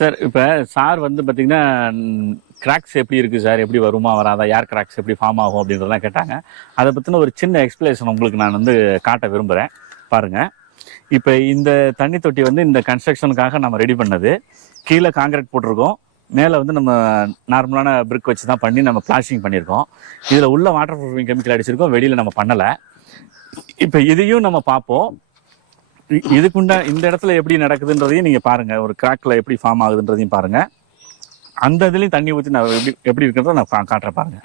Sir இப்போ sir வந்து பார்த்தீங்கன்னா கிராக்ஸ் எப்படி இருக்குது சார்? எப்படி வருமா வராதா? யார் கிராக்ஸ் எப்படி ஃபார்ம் ஆகும் அப்படின்றதெல்லாம் கேட்டாங்க. அதை பற்றின ஒரு சின்ன எக்ஸ்பிளேஷன் உங்களுக்கு நான் வந்து காட்ட விரும்புகிறேன் பாருங்கள் இப்போ இந்த தண்ணி தொட்டி வந்து இந்த கன்ஸ்ட்ரக்ஷனுக்காக நம்ம ரெடி பண்ணது. கீழே காங்கிரீட் போட்டிருக்கோம். மேலே வந்து நம்ம நார்மலான பிரிக் வச்சு தான் பண்ணி நம்ம பிளாஷிங் பண்ணியிருக்கோம். இதில் உள்ள வாட்டர் ப்ரூஃபிங் கெமிக்கல் அடிச்சிருக்கோம். வெளியில் நம்ம பண்ணலை. இப்போ இதையும் நம்ம பார்ப்போம். இதுக்குண்டா இந்த இடத்துல எப்படி நடக்குதுன்றதையும் நீங்க பாருங்க. ஒரு கிராக்ல எப்படி ஃபார்ம் ஆகுதுன்றதையும் பாருங்க. அந்த இதுலயும் தண்ணி ஊற்றி நான் எப்படி எப்படி இருக்கிறத நான் காட்டுறேன் பாருங்க.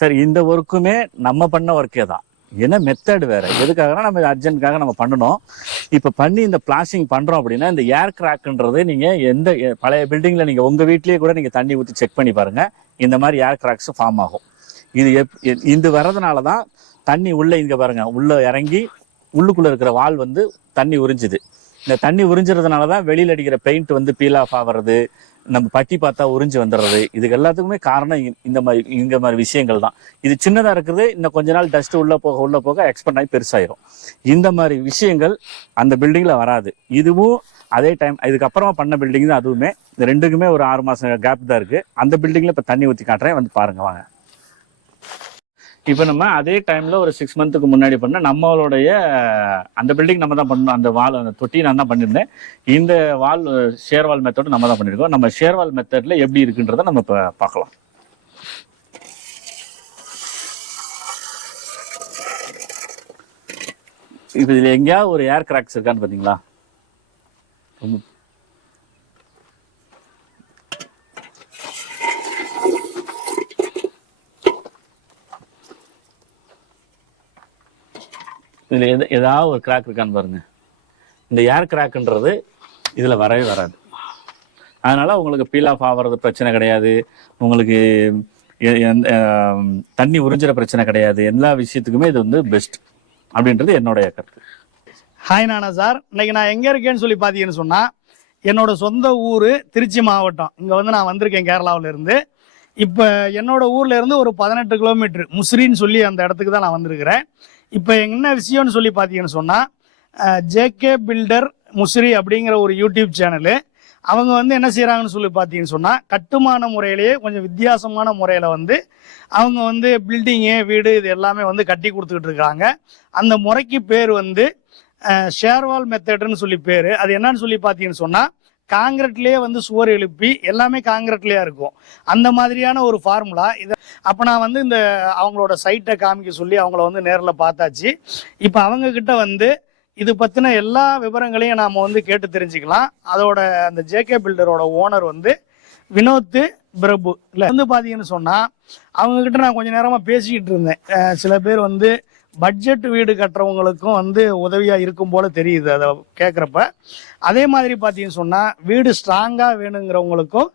சரி இந்த ஒர்க்குமே நம்ம பண்ண ஒர்க்கே தான். ஏன்னா மெத்தட் வேற? எதுக்காகனா நம்ம அர்ஜென்ட்காக நம்ம பண்ணணும். இப்போ பண்ணி இந்த பிளாஸ்டிங் பண்றோம் அப்படின்னா இந்த ஏர் கிராக்ன்றது நீங்க எந்த பழைய பில்டிங்ல நீங்க உங்க வீட்லயே கூட நீங்க தண்ணி ஊற்றி செக் பண்ணி பாருங்க. இந்த மாதிரி ஏர் கிராக்ஸ் ஃபார்ம் ஆகும். இது எப் இது வர்றதுனால தான் தண்ணி உள்ள இங்க பாருங்க உள்ள இறங்கி உள்ளுக்குள்ள இருக்கிற வால் வந்து தண்ணி உறிஞ்சுது. இந்த தண்ணி உறிஞ்சுறதுனால தான் வெளியில் அடிக்கிற பெயிண்ட் வந்து பீல் ஆஃப் ஆகிறது நம்ம பட்டி பார்த்தா உறிஞ்சு வந்துடுறது. இதுக்கு எல்லாத்துக்குமே காரணம் இந்த மாதிரி இந்த மாதிரி விஷயங்கள் தான். இது சின்னதா இருக்கிறது இன்னும் கொஞ்ச நாள் டஸ்ட் உள்ள போக உள்ள போக எக்ஸ்பெண்ட் ஆகி பெருசாயிரும். இந்த மாதிரி விஷயங்கள் அந்த பில்டிங்ல வராது. இதுவும் அதே டைம் இதுக்கப்புறமா பண்ண பில்டிங் தான் அதுவுமே. இந்த ரெண்டுக்குமே ஒரு ஆறு மாசம் கேப் தான் இருக்கு. அந்த பில்டிங்ல இப்ப தண்ணி ஊற்றி காட்டுறேன். வந்து பாருங்க வாங்க. இப்போ நம்ம அதே டைம்ல ஒரு சிக்ஸ் மந்த்துக்கு முன்னாடி பண்ண நம்மளுடைய அந்த பில்டிங் நம்ம தான் பண்ணோம் அந்த வால் அந்த தொட்டி நான் தான் பண்ணியிருந்தேன். இந்த வால் ஷேர் வால் மெத்தட் நம்ம தான் பண்ணியிருக்கோம். நம்ம ஷேர் வால் மெத்தட்ல எப்படி இருக்குன்றத நம்ம இப்போ பார்க்கலாம். இப்போ இதுல எங்கேயாவது ஒரு ஏர் கிராக்ஸ் இருக்கான்னு பார்த்தீங்களா? ரொம்ப இதில் எது ஏதாவது ஒரு கிராக் இருக்கான்னு பாருங்க. இந்த ஏர் கிராக்ன்றது இதில் வரவே வராது. அதனால் உங்களுக்கு பீல் ஆஃப் ஆகிறது பிரச்சனை கிடையாது. உங்களுக்கு எ- எந்த, தண்ணி உறிஞ்சுற பிரச்சனை கிடையாது. எல்லா விஷயத்துக்குமே இது வந்து பெஸ்ட் அப்படின்றது என்னுடைய கருத்து. ஹாய் நானா சார் இன்னைக்கு நான் எங்கே இருக்கேன்னு சொல்லி பார்த்தீங்கன்னு சொன்னால் என்னோட சொந்த ஊர் திருச்சி மாவட்டம். இங்கே வந்து நான் வந்திருக்கேன் கேரளாவிலேருந்து இப்போ என்னோட ஊர்லேருந்து ஒரு பதினெட்டு கிலோமீட்டர் முஸ்ரின்னு சொல்லி அந்த இடத்துக்கு தான் நான் வந்திருக்கிறேன். இப்போ என்ன விஷயம்னு சொல்லி பார்த்தீங்கன்னு சொன்னால் ஜேகே பில்டர் முசிறி அப்படிங்கிற ஒரு யூடியூப் சேனலு அவங்க வந்து என்ன செய்கிறாங்கன்னு சொல்லி பார்த்தீங்கன்னு சொன்னால் கட்டுமான முறையிலேயே கொஞ்சம் வித்தியாசமான முறையில் வந்து அவங்க வந்து பில்டிங்கு வீடு இது எல்லாமே வந்து கட்டி கொடுத்துக்கிட்டு இருக்காங்க. அந்த முறைக்கு பேர் வந்து ஷேர்வால் மெத்தட்னு சொல்லி பேர். அது என்னன்னு சொல்லி பார்த்தீங்கன்னு சொன்னால் காங்கிரட்லேயே வந்து சுவர் எழுப்பி எல்லாமே காங்கிரட்லேயே இருக்கும். அந்த மாதிரியான ஒரு ஃபார்முலா. இதை அப்போ நான் வந்து இந்த அவங்களோட சைட்டை காமிக்க சொல்லி அவங்கள வந்து நேரில் பார்த்தாச்சு. இப்போ அவங்கக்கிட்ட வந்து இது பற்றின எல்லா விவரங்களையும் நாம் வந்து கேட்டு தெரிஞ்சுக்கலாம். அதோட அந்த ஜேகே பில்டரோட ஓனர் வந்து வினோத் பிரபு. இல்லை வந்து பார்த்தீங்கன்னு சொன்னால் அவங்கக்கிட்ட நான் கொஞ்சம் நேரமாக பேசிக்கிட்டு இருந்தேன். சில பேர் வந்து பட்ஜெட் வீடு கட்டுறவங்களுக்கும் வந்து உதவியாக இருக்கும் போல தெரியுது அதை கேட்குறப்ப அதே மாதிரி பார்த்தீங்கன்னு சொன்னால் வீடு ஸ்ட்ராங்காக வேணுங்கிறவங்களுக்கும்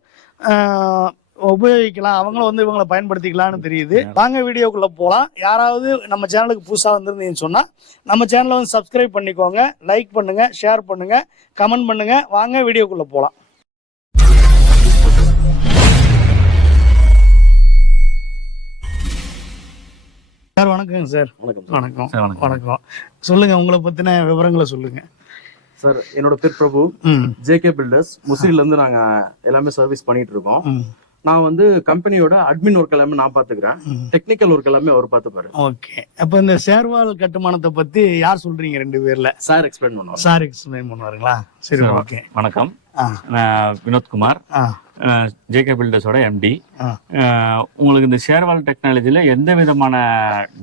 உபயோகிக்கலாம். அவங்களும் வந்து இவங்களை பயன்படுத்திக்கலாம்னு தெரியுது. வாங்க வீடியோக்குள்ளே போகலாம் யாராவது நம்ம சேனலுக்கு புதுசாக வந்திருந்தீங்கன்னு சொன்னால் நம்ம சேனலை வந்து சப்ஸ்கிரைப் பண்ணிக்கோங்க லைக் பண்ணுங்க ஷேர் பண்ணுங்க கமெண்ட் பண்ணுங்க. வாங்க வீடியோக்குள்ளே போகலாம் சார் வணக்கங்க சார். வணக்கம் வணக்கம். சார், வணக்கம். வணக்கம். சொல்லுங்க உங்களை பத்தின விவரங்களை சொல்லுங்க. சார் என்னோட பேர் பிரபு. ஜேகே பில்டர்ஸ் முசிறில இருந்து நாங்க எல்லாமே சர்வீஸ் பண்ணிட்டு இருக்கோம் நான் வந்து கம்பெனியோட அட்மின் ஒர்க் எல்லாமே நான் பாத்துக்கிறேன். டெக்னிக்கல் ஒர்க் எல்லாமே அவர் பாத்துப்பாரு. ஓகே. அப்ப இந்த சேர்வால் கட்டுமானத்தை பத்தி யார் சொல்றீங்க ரெண்டு பேர்ல? சார் எக்ஸ்பிளைன் பண்ணுவார். சார் எக்ஸ்பிளைன் பண்ணுவாருங்களா? சரி ஓகே வணக்கம். நான் வினோத்குமார். ஜேகே பில்டர்ஸோட எம்டி உங்களுக்கு இந்த ஷேர்வால் டெக்னாலஜியில் எந்த விதமான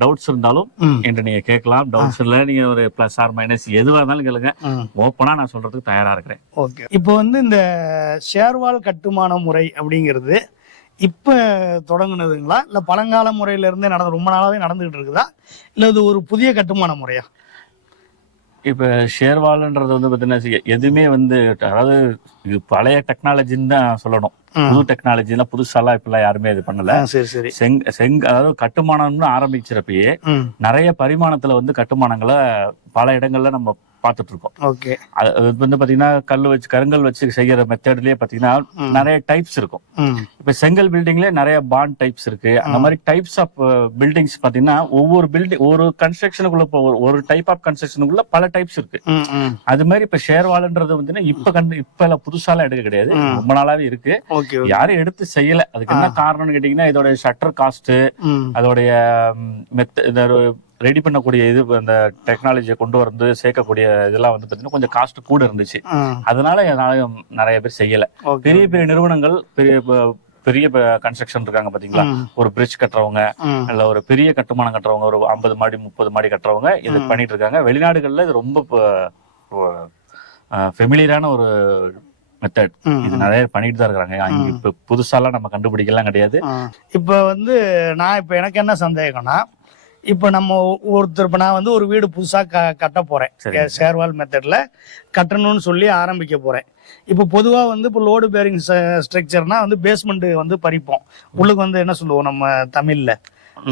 டவுட்ஸ் இருந்தாலும் ம். என்கிட்ட நீங்க கேட்கலாம். டவுட்ஸ் இல்லை நீங்க ஒரு ப்ளஸ் ஆர் மைனஸ் எதுவாக இருந்தாலும் கேளுங்க. ம் ஓப்பனா நான் சொல்றதுக்கு தயாரா இருக்கிறேன். ஓகே. இப்போ வந்து இந்த ஷேர்வால் கட்டுமான முறை அப்படிங்கிறது இப்போ தொடங்குனதுங்களா? இல்லை பழங்கால முறையில இருந்தே நடந்து ரொம்ப நாளாவே நடந்துகிட்டு இருக்குதா? இல்லை இது ஒரு புதிய கட்டுமான முறையா? இப்போ ஷேர்வால்ன்றது வந்து பார்த்தீங்கன்னா எதுவுமே வந்து அதாவது இது பழைய டெக்னாலஜின்னு தான் சொல்லணும். புது டெக்னாலஜிலாம் புதுசாலாம் இப்பெல்லாம் யாருமே இது பண்ணல. சரி சரி. செங் செங் அதாவது கட்டுமானம்னு ஆரம்பிச்சிருப்பயே நிறைய பரிமாணத்துல வந்து கட்டுமானங்களை பல இடங்கள்ல நம்ம பார்த்துட்டு இருக்கோம் ஓகே. அது வந்து பாத்தீங்கன்னா கல் வச்சு கருங்கல் வச்சு செய்யற மெத்தட்லயே பாத்தீங்கன்னா. நிறைய டைப்ஸ் இருக்கும். இப்ப செங்கல் பில்டிங்ல நிறைய பாண்ட் டைப்ஸ் இருக்கு. அந்த மாதிரி டைப்ஸ் ஆஃப் பில்டிங்ஸ் பாத்தீங்கன்னா ஒவ்வொரு பில்டிங் ஒரு கன்ஸ்ட்ரக்ஷனுக்குள்ள ஒரு- டைப் ஆஃப் கன்ஸ்ட்ரக்ஷனுக்குள்ள பல டைப்ஸ் இருக்கு. அது மாதிரி இப்ப ஷேர்வால்ன்றது வந்து இப்ப கண்டு இப்ப எல்லாம் புதுசாலாம் எடுக்க கிடையாது. ரொம்ப நாளாவே இருக்கு. யாரும் எடுத்து செய்யல. அதுக்கு என்ன காரணம்னு கேட்டீங்கன்னா இதோட ஷட்டர் காஸ்ட் அதோடைய மெத்த ரெடி பண்ணக்கூடிய இது அந்த டெக்னாலஜியை கொண்டு வந்து சேர்க்கக்கூடிய இதெல்லாம் வந்து பாத்தீங்கன்னா கொஞ்சம் காஸ்ட் கூட இருந்துச்சு. அதனால யாராலும் நிறைய பேர் செய்யல. பெரிய பெரிய நிறுவனங்கள் பெரிய பெரிய கன்ஸ்ட்ரக்ஷன் இருக்காங்க பாத்தீங்களா? ஒரு பிரிட்ஜ் கட்டுறவங்க இல்ல ஒரு பெரிய கட்டுமானம் கட்டுறவங்க ஒரு ஐம்பது மாடி முப்பது மாடி கட்டுறவங்க இது. பண்ணிட்டு இருக்காங்க. வெளிநாடுகள்ல இது ரொம்ப ஃபெமிலியரான ஒரு மெத்தட் இது. நிறைய பண்ணிட்டு தான் ம். இப்ப புதுசாலாம் நம்ம கண்டுபிடிக்கலாம் கிடையாது. இப்ப வந்து நான் இப்ப எனக்கு என்ன சந்தேகம்னா இப்ப நம்ம ஒருத்தர் இப்ப நான் வந்து ஒரு வீடு புதுசா க கட்ட போறேன். சரிங்க. ஷேர்வால் மெத்தட்ல கட்டணும்னு சொல்லி ஆரம்பிக்க போறேன். இப்போ பொதுவா வந்து இப்போ லோடு பேரிங் ஸ்ட்ரக்சர்னா வந்து பேஸ்மெண்ட் வந்து பறிப்போம். உள்ளுக்கு வந்து என்ன சொல்லுவோம் நம்ம தமிழ்ல?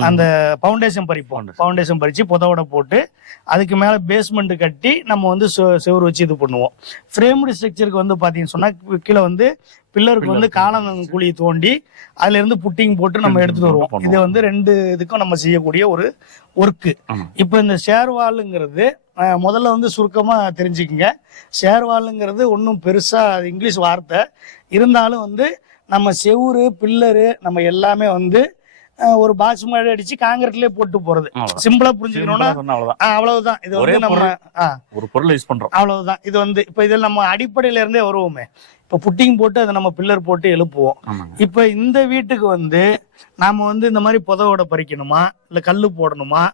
அந்த ஃபவுண்டேஷன் பறிப்போம். ஃபவுண்டேஷன் பறிச்சு புதவோட போட்டு அதுக்கு மேல பேஸ்மெண்ட் கட்டி நம்ம வந்து செ- செவுரு வச்சு இது பண்ணுவோம் ஃப்ரேம்டு ஸ்ட்ரக்சருக்கு வந்து பாத்தீங்கன்னு சொன்னா கீழே வந்து பில்லருக்கு வந்து. காலம் குழி தோண்டி அதுல இருந்து புட்டிங் போட்டு நம்ம எடுத்துட்டு வருவோம். இது வந்து ரெண்டு இதுக்கும் நம்ம செய்யக்கூடிய ஒரு ஒர்க்கு. இப்போ இந்த ஷேர்வாலுங்கிறது முதல்ல வந்து சுருக்கமா தெரிஞ்சுக்குங்க ஷேர்வாலுங்கிறது ஒன்றும் பெருசா அது இங்கிலீஷ் வார்த்தை இருந்தாலும் வந்து நம்ம செவுரு பில்லரு நம்ம எல்லாமே வந்து ஒரு பாக்ஸ் மாதிரி அடிச்சு காங்கிரீட்லயே போட்டு போறது. சிம்பிளா புரிஞ்சுக்கணும்னா அவ்வளவுதான். இது வந்து நம்ம ஒரு பொருளை யூஸ் பண்றோம். அவ்வளவுதான். இது வந்து இப்போ இதில் நம்ம அடிப்படையில இருந்தே வருவோமே. இப்போ புட்டிங் போட்டு அதை நம்ம பில்லர் போட்டு எழுப்புவோம். இப்போ இந்த வீட்டுக்கு வந்து நாம வந்து இந்த மாதிரி புதவோட பறிக்கணுமா? இல்ல கல்லு போடணுமா?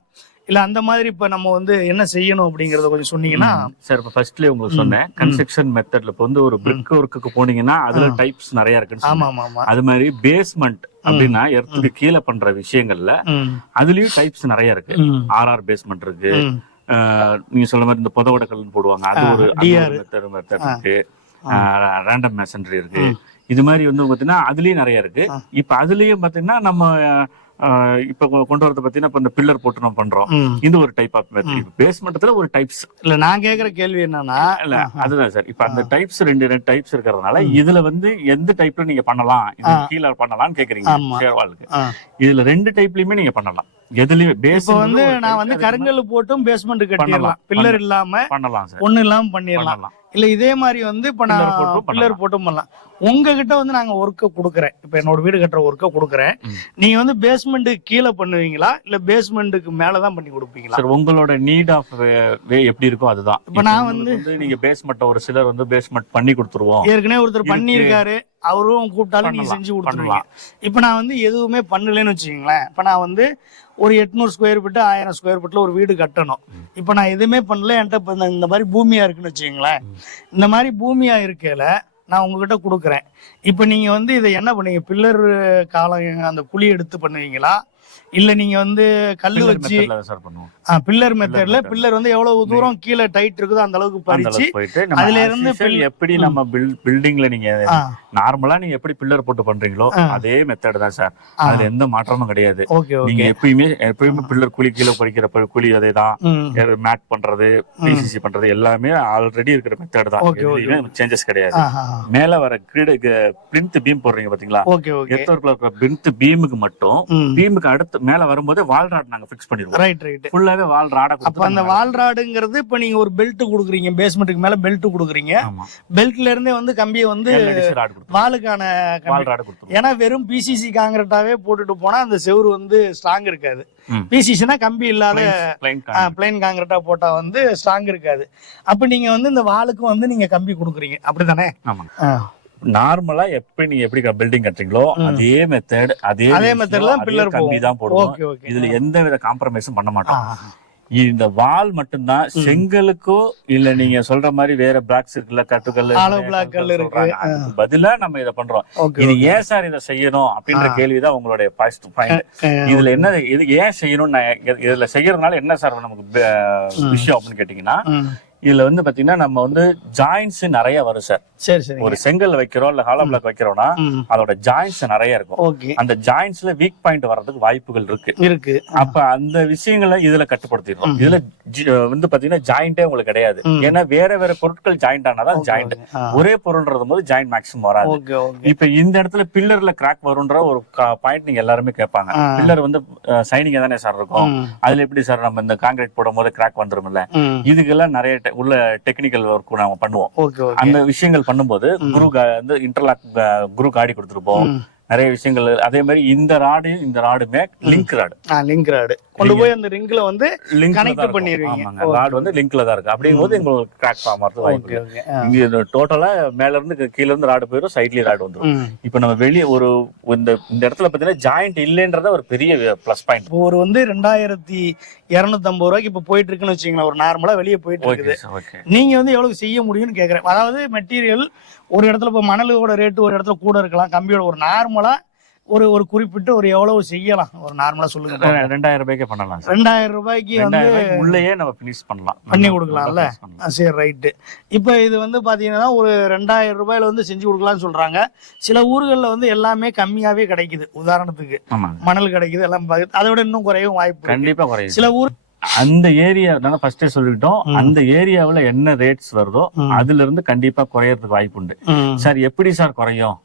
இல்ல அந்த மாதிரி இப்ப நம்ம வந்து என்ன செய்யணும் அப்படிங்கறத கொஞ்சம் சொன்னீங்கன்னா சார் இப்ப ஃபர்ஸ்ட்லயே உங்களுக்கு சொன்னேன். கன்ஸ்ட்ரக்ஷன் மெத்தட்ல இப்ப வந்து ஒரு பிரிக் ஒர்க்குக்கு போனீங்கன்னா அதுல. டைப்ஸ் நிறைய ஆமா. ஆமா ஆமா அது மாதிரி பேஸ்மெண்ட் அப்படின்னா எர்த்துக்கு கீழே பண்ற விஷயங்கள்ல அதுலயும் டைப்ஸ் நிறைய இருக்கு. ஆர்ஆர் பேஸ்மெண்ட் இருக்கு. நீங்க சொல்ல மாதிரி இந்த புதவட கல்லுன்னு போடுவாங்க. அது ஒரு. Method method. இருக்கு. ரேண்டம் மேசன்ரி இருக்கு. இது மாதிரி வந்து பாத்தீங்கன்னா அதுலயும் நிறைய இருக்கு. இப்ப அதுலயும் பாத்தீங்கன்னா நம்ம இப்ப கொண்டு வரது பாத்தீங்கன்னா இப்ப இந்த பில்லர் போட்டு நம்ம பண்றோம். இது ஒரு டைப் ஆஃப் மெத்தட் பேஸ்மெண்ட்ல ஒரு டைப்ஸ் இல்ல நான் கேக்குற கேள்வி என்னன்னா இல்ல அதுதான் சார் இப்ப அந்த டைப்ஸ் ரெண்டு ரெண்டு டைப்ஸ் இருக்கிறதுனால இதுல வந்து எந்த டைப்ல நீங்க பண்ணலாம். கீழே பண்ணலாம்னு கேக்குறீங்க. ஷேர்வாலுக்கு. இதுல ரெண்டு டைப்லயுமே நீங்க பண்ணலாம். எதுலயுமே பேஸ் வந்து நான் வந்து கருங்கல் போட்டும் பேஸ்மெண்ட் கட்டிடலாம். பில்லர் இல்லாம பண்ணலாம் ஒண்ணு இல்லாம பண்ணிடலாம். பண்ணலாம். இல்ல இதே மாதிரி வந்து இப்ப நான் பில்லர் போட்டும் பண்ணலாம். உங்ககிட்ட வந்து நாங்க ஒர்க்க கொடுக்குறேன். இப்ப என்னோட வீடு கட்டுற ஒர்க்க கொடுக்குறேன். நீங்க வந்து பேஸ்மெண்ட் கீழே பண்ணுவீங்களா? இல்ல பேஸ்மெண்ட்டுக்கு மேலதான் பண்ணி கொடுப்பீங்களா? சார் உங்களோட நீட் ஆஃப் வே எப்படி இருக்கோ அதுதான். இப்ப நான் வந்து நீங்க பேஸ்மெண்ட் ஒரு சிலர் வந்து பேஸ்மெண்ட் பண்ணி கொடுத்துருவோம். ஏற்கனவே ஒருத்தர். பண்ணியிருக்காரு. அவரும் கூப்பிட்டாலும் நீங்க செஞ்சு கொடுத்துருவீங்க. இப்ப நான் வந்து எதுவுமே பண்ணலன்னு வச்சுக்கோங்களேன். இப்ப நான் வந்து ஒரு எட்நூறு ஸ்கொயர் ஃபீட் ஆயிரம் ஸ்கொயர் ஃபீட்ல ஒரு வீடு கட்டணும். இப்ப நான் எதுவுமே பண்ணல. என்கிட்ட இப்ப இந்த- மாதிரி பூமியா இருக்குன்னு வச்சுக்கோங்களேன். இந்த மாதிரி பூமியா இருக்கையில நான் உங்ககிட்ட கொடுக்குறேன். இப்போ நீங்கள் வந்து இதை என்ன பண்ணுவீங்க பில்லர் காலம் அந்த குழி எடுத்து பண்ணுவீங்களா? இல்ல நீங்க வந்து கல்லு வச்சு பில்லர் மெத்தட்ல. பில்லர் வந்து எவ்வளவு தூரம் கீழே டைட் இருக்குதோ அந்த அளவுக்கு பறிச்சு அதுல இருந்து எப்படி நம்ம பில்டிங்ல நீங்க நார்மலா நீங்க எப்படி பில்லர் போட்டு பண்றீங்களோ. அதே மெத்தட் தான் சார். அதுல எந்த மாற்றமும் கிடையாது. நீங்க எப்பயுமே எப்பயுமே பில்லர் குழி கீழே பறிக்கிற குழி அதே தான் மேட் பண்றது பிசிசி பண்றது எல்லாமே ஆல்ரெடி இருக்கிற மெத்தட் தான். சேஞ்சஸ் கிடையாது. மேல வர கிரீடு பிளிந்த் பீம் போடுறீங்க பாத்தீங்களா? எத்தோர்க்குள்ள இருக்கிற பிளிந்த் பீமுக்கு மட்டும் பீமுக்கு அடுத்து மேல வரும்போது வால் ராட் நாங்க ஃபிக்ஸ் பண்ணிடுவோம். ரைட் ரைட் ஃபுல்லாவே வால் ராட அப்ப அந்த வால் ராடுங்கிறது இப்ப நீங்க ஒரு பெல்ட் குடுக்குறீங்க பேஸ்மெண்ட்டுக்கு மேல பெல்ட் குடுக்குறீங்க. ஆமா. பெல்ட்ல இருந்தே வந்து கம்பியை வந்து வாலுக்கான வால் ராட் கொடுத்துருவோம். ஏன்னா வெறும் பிசிசி காங்கிரட்டாவே போட்டுட்டு போனா அந்த செவுரு வந்து ஸ்ட்ராங் இருக்காது. பிசிசினா கம்பி இல்லாத பிளைன் காங்கிரட்டா போட்டா வந்து ஸ்ட்ராங் இருக்காது. அப்ப நீங்க வந்து இந்த வாலுக்கு வந்து நீங்க கம்பி கொடுக்குறீங்க. அப்படிதானே ஆமாங்க. ஆ. நார்மலா எப்படி நீங்க எப்படி பில்டிங் கட்டுறீங்களோ. அதே மெத்தட் அதே அதே மெத்தட்ல பில்லர் கம்பி தான் போடுவோம் இதுல எந்த வித காம்ப்ரமைஸும் பண்ண மாட்டோம். இந்த வால் மட்டும்தான் செங்கலுக்கோ இல்ல நீங்க சொல்ற மாதிரி வேற பிளாக்ஸ் இருக்குல்ல இருக்கு. பதிலா நம்ம இத பண்றோம். இது ஏன் சார் இத செய்யணும் அப்படின்ற. கேள்விதான் உங்களுடைய பாயிண்ட் இதுல என்ன இது ஏன் செய்யணும் நான் இதுல செய்யறதுனால என்ன சார் நமக்கு விஷயம் அப்படின்னு கேட்டீங்கன்னா இதுல வந்து பாத்தீங்கன்னா நம்ம வந்து ஜாயின்ஸ் நிறைய வரும் சார். சரி சரி ஒரு செங்கல் வைக்கிறோம் இல்ல ஹாலோ பிளாக் வைக்கிறோம்னா அதோட ஜாயின்ஸ் நிறைய இருக்கும். அந்த ஜாயின்ஸ்ல வீக் பாயிண்ட் வர்றதுக்கு வாய்ப்புகள் இருக்கு. இருக்கு. அப்ப அந்த விஷயங்களை இதுல கட்டுப்படுத்திடுறோம் இதுல வந்து பாத்தீங்கன்னா ஜாயிண்டே உங்களுக்கு கிடையாது. ஏன்னா வேற வேற பொருட்கள் ஜாயிண்ட் ஆனாதான் ஜாயிண்ட் ஒரே பொருள்ன்றது போது ஜாயிண்ட் மேக்ஸிமம் வராது. இப்ப இந்த இடத்துல பில்லர்ல கிராக் வரும்ன்ற ஒரு பாயிண்ட் நீங்க எல்லாருமே கேட்பாங்க. பில்லர் வந்து சைனிங் தானே சார் இருக்கும். அதுல எப்படி சார் நம்ம இந்த காங்கிரீட் போடும் போது கிராக் வந்துரும்ல? ம். இதுக்கெல்லாம் நிறைய உள்ள டெக்னிக்கல் ஒர்க் நாம பண்ணுவோம். அந்த விஷயங்கள் பண்ணும்போது குரு வந்து இன்டர்லாக் குரு காடி கொடுத்துருப்போம். நிறைய விஷயங்கள். அதே மாதிரி இந்த ராடு இந்த ராடுமே லிங்க் ராடு. Link rod. கொண்டு போய் அந்த ரிங்ல வந்து லிங்க் Connect பண்ணிருவீங்க. ராடு வந்து லிங்க்ல தான் இருக்கு. அப்படிங்கும்போது எங்களுக்கு கிராக் ஃபார்ம் ஆகிறது வாய்ப்பு இங்க டோட்டலா மேல இருந்து கீழ இருந்து ராடு போயிடும் சைட்லயும் ராடு வந்துரும். ம். இப்ப நம்ம வெளியே ஒரு இந்த இந்த இடத்துல பாத்தீங்கன்னா ஜாயிண்ட் இல்லைன்றத ஒரு பெரிய பிளஸ் பாயிண்ட் ஒரு வந்து ரெண்டாயிரத்தி இரநூத்தம்பது ரூபாய்க்கு இப்போ போயிட்டு இருக்குன்னு வச்சுங்களேன் ஒரு நார்மலா வெளியே போயிட்டு இருக்குது நீங்க வந்து எவ்வளவு செய்ய முடியும்னு கேக்குறேன். அதாவது மெட்டீரியல் ஒரு இடத்துல இப்போ மணலோட ரேட்டு ஒரு இடத்துல கூட இருக்கலாம். கம்பியோட ஒரு நார்மலா ஒரு ஒரு குறிப்பிட்டு ஒரு எவ்வளவு செய்யலாம். ஒரு நார்மலா சொல்லுங்க. ரெண்டாயிரம் ரூபாய்க்கு பண்ணலாம் ரெண்டாயிரம் ரூபாய்க்கு வந்து உள்ளேயே நம்ம பினிஷ் பண்ணலாம். பண்ணி கொடுக்கலாம்ல? சரி ரைட்டு இப்போ இது வந்து பாத்தீங்கன்னா ஒரு ரெண்டாயிரம் ரூபாயில வந்து செஞ்சு கொடுக்கலாம்னு சொல்றாங்க. சில ஊர்களில் வந்து எல்லாமே கம்மியாவே கிடைக்குது. உதாரணத்துக்கு மணல் கிடைக்குது எல்லாம் அதை விட இன்னும் குறையவும் வாய்ப்பு. கண்டிப்பா குறையுது. சில ஊர் அந்த ஏரியா நான் ஃபர்ஸ்டே சொல்லிட்டோம். அந்த ஏரியாவுல என்ன ரேட்ஸ் வருதோ. அதுல இருந்து கண்டிப்பா குறையறதுக்கு வாய்ப்பு உண்டு. சார் எப்படி சார் குறையும்.